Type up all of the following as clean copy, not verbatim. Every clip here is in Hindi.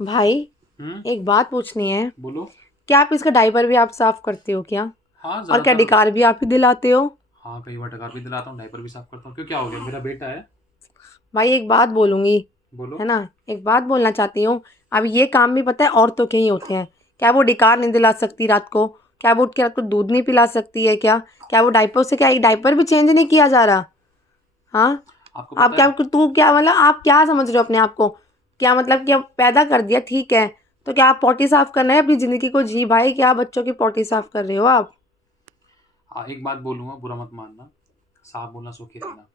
भाई, हम्म। एक बात पूछनी है। बोलो। क्या आप इसका डायपर भी आप साफ करते हो क्या? हाँ, और क्या ज्यादातर। डिकार भी आप ही दिलाते हो? हाँ, कई बार डकार भी दिलाता हूँ, डायपर भी साफ करता हूँ। क्यों, क्या हो गया? मेरा बेटा है। भाई एक बात बोलूंगी, बोलो। है ना? एक बात बोलना चाहती हूँ। अब ये काम भी पता है औरतों के ही होते हैं। क्या वो डिकार नहीं दिला सकती रात को? क्या वो उठ के रात को दूध नहीं पिला सकती है क्या? क्या वो डायपर से, क्या एक डायपर भी चेंज नहीं किया जा रहा? हाँ। आपको आप पता क्या, है। तू क्या, मतलब आप क्या समझ रहे हो अपने आप को? क्या मतलब कि अब पैदा कर दिया, ठीक है। तो क्या आप पॉटी साफ करना है अपनी जिंदगी को जी भाई? क्या बच्चों की पॉटी साफ कर रहे हो आप? हाँ, एक बात बोलूंगा, बुरा मत मानना। साफ बोलना सुखी रहना।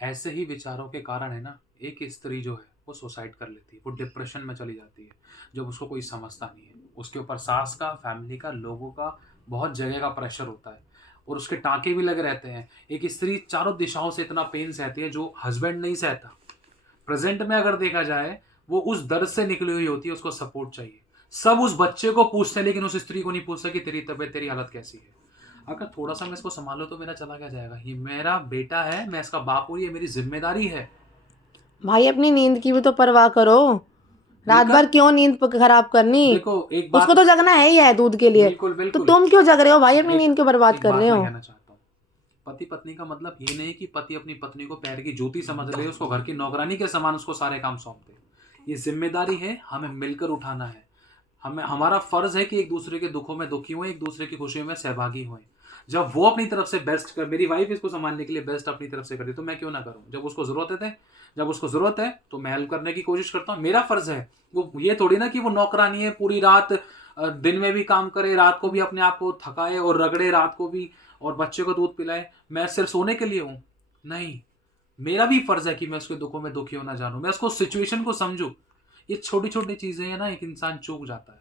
ऐसे ही विचारों के कारण है ना, एक स्त्री जो है वो सुसाइड कर लेती है, वो डिप्रेशन में चली जाती है। जब उसको कोई समझता नहीं है, उसके ऊपर सास का, फैमिली का, लोगों का, बहुत जगह का प्रेशर होता है। और उसके टाँके भी लगे रहते हैं। एक स्त्री चारों दिशाओं से इतना पेन सहती है जो हस्बैंड नहीं सहता। प्रेजेंट में अगर देखा जाए, वो उस दर्द से निकली हुई होती है, उसको सपोर्ट चाहिए। सब उस बच्चे को पूछते हैं, लेकिन उस स्त्री को नहीं पूछता कि तेरी तबीयत, तेरी हालत कैसी है। अगर थोड़ा सा मैं इसको संभालो तो मेरा चला क्या जाएगा? ये मेरा बेटा है, मैं इसका बाप हूं, ये मेरी जिम्मेदारी है। भाई अपनी नींद की भी तो परवाह करो। रात मिलकर। भर क्यों नींद खराब करनी? देखो, एक उसको बात। तो जगना है ही है दूध के लिए। बिल्कुल, तो बिल्कुल। तुम क्यों जग रहे हो भाई? अपनी एक नींद क्यों बर्बाद एक कर रहे बात मैं हो? कहना चाहता हूँ। पति पत्नी का मतलब ये नहीं कि पति अपनी पत्नी को पैर की जूती समझ रहे, उसको घर की नौकरानी के समान उसको सारे काम सौंप दे। ये जिम्मेदारी है, हमें मिलकर उठाना है। हमें, हमारा फर्ज है कि एक दूसरे के दुखों में दुखी हुए, एक दूसरे की खुशियों में सहभागी हुए। जब वो अपनी तरफ से बेस्ट कर, मेरी वाइफ इसको संभालने के लिए बेस्ट अपनी तरफ से करती, तो मैं क्यों ना करूं? जब उसको जरूरत है, जब उसको जरूरत है तो मैं हेल्प करने की कोशिश करता हूँ, मेरा फर्ज है। वो ये थोड़ी ना कि वो नौकरानी है, पूरी रात दिन में भी काम करे, रात को भी अपने आप को थकाए और रगड़े रात को भी, और बच्चे को दूध पिलाए। मैं सिर्फ सोने के लिए हूं? नहीं। मेरा भी फर्ज है कि मैं उसके दुखों में दुखी होना जानूं, मैं उसको सिचुएशन को समझूं। ये छोटी छोटी चीजें हैं ना, एक इंसान चूक जाता है,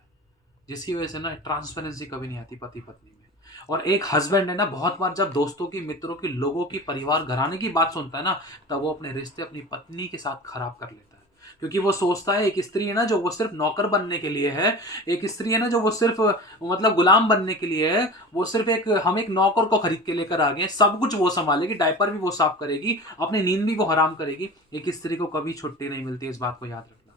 जिसकी वजह से ना ट्रांसपेरेंसी कभी नहीं आती पति पत्नी में। और एक हस्बैंड है ना, बहुत बार जब दोस्तों की, मित्रों की, लोगों की, परिवार घराने की बात सुनता है ना, तब वो अपने रिश्ते अपनी पत्नी के साथ खराब कर लेता है। क्योंकि वो सोचता है एक स्त्री है ना जो वो सिर्फ नौकर बनने के लिए है, एक स्त्री है ना जो वो सिर्फ मतलब गुलाम बनने के लिए है, वो सिर्फ एक, हम एक नौकर को खरीद के लेकर आ गए, सब कुछ वो संभालेगी, डायपर भी वो साफ करेगी, अपनी नींद भी वो हराम करेगी। एक स्त्री को कभी छुट्टी नहीं मिलती, इस बात को याद रखना।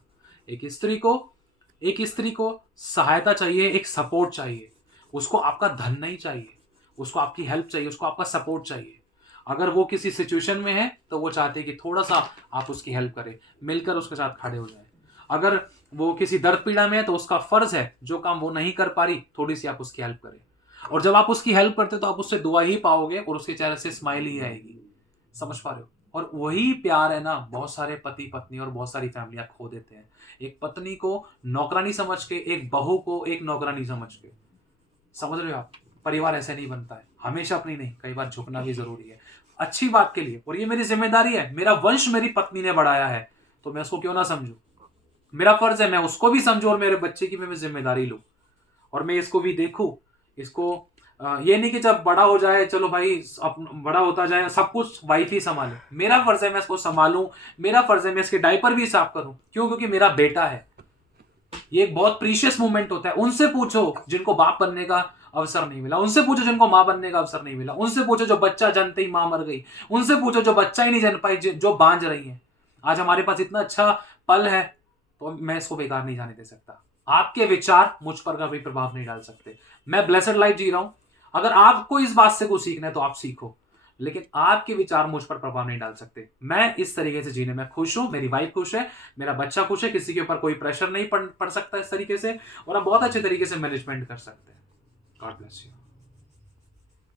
एक स्त्री को सहायता चाहिए, एक सपोर्ट चाहिए। उसको आपका धन नहीं चाहिए, उसको आपकी हेल्प चाहिए, उसको आपका सपोर्ट चाहिए। अगर वो किसी सिचुएशन में है तो वो चाहते हैं कि थोड़ा सा आप उसकी हेल्प करें, मिलकर उसके साथ खड़े हो जाए। अगर वो किसी दर्द पीड़ा में है तो उसका फर्ज है, जो काम वो नहीं कर पा रही, थोड़ी सी आप उसकी हेल्प करें। और जब आप उसकी हेल्प करते तो आप उससे दुआ ही पाओगे और उसके चेहरे से स्माइल ही आएगी। समझ पा रहे हो? और वही प्यार है ना, बहुत सारे पति पत्नी और बहुत सारी फैमिलियां खो देते हैं। एक पत्नी को नौकरानी समझ के, एक बहू को एक नौकरानी समझ के। समझ रहे हो आप? परिवार ऐसे नहीं बनता है, हमेशा अपनी नहीं, कई बार झुकना भी जरूरी है अच्छी बात के लिए। और ये मेरी जिम्मेदारी है, मेरा वंश मेरी पत्नी ने बढ़ाया है, तो मैं उसको क्यों ना समझू? मेरा फर्ज है मैं उसको भी समझू और मेरे बच्चे की भी मैं जिम्मेदारी लूं। और मैं इसको भी देखूं, इसको ये नहीं कि जब बड़ा हो जाए चलो भाई, बड़ा होता जाए सब कुछ वाइफ ही संभाले। मेरा फर्ज है मैं इसको संभालूं, मेरा फर्ज है मैं इसके डायपर भी साफ करूं। क्यों? क्योंकि मेरा बेटा है। ये एक बहुत प्रीशियस मोमेंट होता है। उनसे पूछो जिनको बाप बनने का अवसर नहीं मिला, उनसे पूछो जिनको मां बनने का अवसर नहीं मिला, उनसे पूछो जो बच्चा जनते ही मां मर गई, उनसे पूछो जो बच्चा ही नहीं जन पाई, जो बांझ रही है। आज हमारे पास इतना अच्छा पल है, तो मैं इसको बेकार नहीं जाने दे सकता। आपके विचार मुझ पर कभी प्रभाव नहीं डाल सकते। मैं ब्लेसड लाइफ जी रहा हूं। अगर आपको इस बात से कुछ सीखना है तो आप सीखो, लेकिन आपके विचार मुझ पर प्रभाव नहीं डाल सकते। मैं इस तरीके से जीने में खुश हूं, मेरी वाइफ खुश है, मेरा बच्चा खुश है, किसी के ऊपर कोई प्रेशर नहीं पड़ सकता इस तरीके से। और आप बहुत अच्छे तरीके से मैनेजमेंट कर सकते हैं। God bless you.